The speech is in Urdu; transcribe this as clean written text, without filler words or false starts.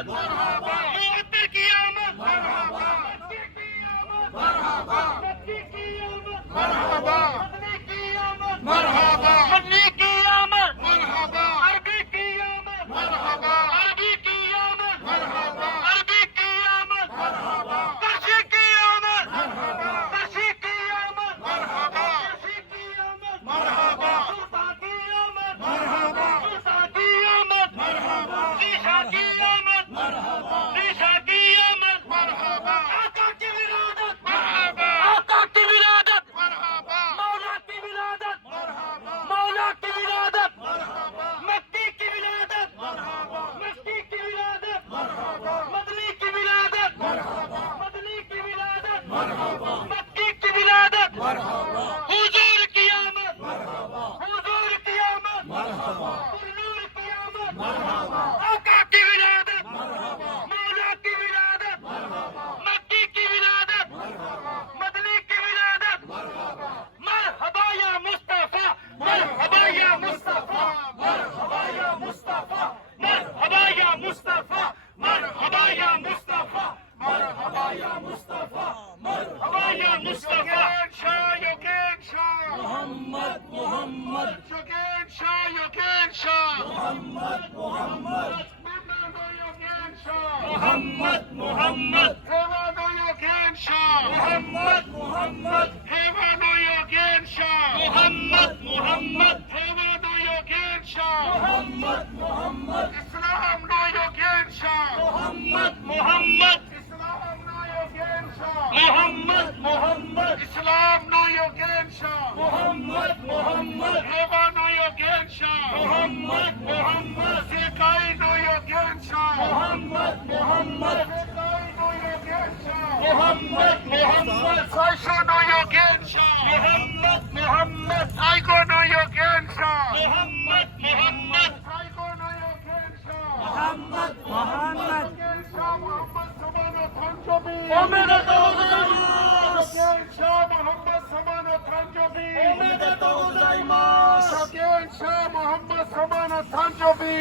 آمد، معطر کی آمد، مکی کی آمد، مکی کی آمد، مدنی کی آمد، مدنی کی آمد، عربی کی آمد، عربی کی آمد، عربی کی آمد، کرشی کی آمد، کرشی کی آمد، کرشی کی آمد، سلطان کی آمد، سلطان کی آمد، عیشا کی آمد، عیشا کی آمد، آقا کی ولادت، آقا کی ولادت، مولا کی ولادت، مولا کی ولادت، مکی کی ولادت، مکی کی ولادت، مدنی کی ولادت، مدنی کی ولادت، مکی کی ولادت، حضور کی آمد، حضور کی آمد، نور کی آمد، آقا کی ولادت، مولا کی ولادت، مکی کی ولادت، مدنی کی ولادت، مرحبا یا مصطفیٰ، مرحبا یا مصطفیٰ، مرحبا یا مصطفیٰ، مرحبا یا مصطفیٰ، مرحبا یا مصطفیٰ، مرحبا یا مصطفیٰ، مرحبا یا مصطفیٰ، یوگین شاہ محمد محمد، یوگین شاہ محمد محمد، یوگین شاہ محمد محمد، یوگین شاہ محمد محمد، یوگین شاہ محمد محمد، یوگین شاہ محمد محمد، اسلام نو یوگین شاہ محمد محمد، اسلام نو یوگین شاہ محمد محمد، اسلام نو یوگین شاہ محمد محمد، نو یوگین شاہ محمد محمد، سیکائی نو یوگین شاہ محمد محمد، سیکائی نو یوگین شاہ محمد محمد، سائشو نو یوگین شاہ محمد محمد، سائیکو نو یوگین شاہ محمد محمد، سائیکو نو یوگین شاہ محمد محمد، یوگین شاہ محمد سمانو تھانچوبی، اومیدتو گوزائیماس، یوگین شاہ محمد سمانو تھانچوبی، اومیدتو گوزائیماس، یوگین شاہ محمد سمانو تھانچوبی،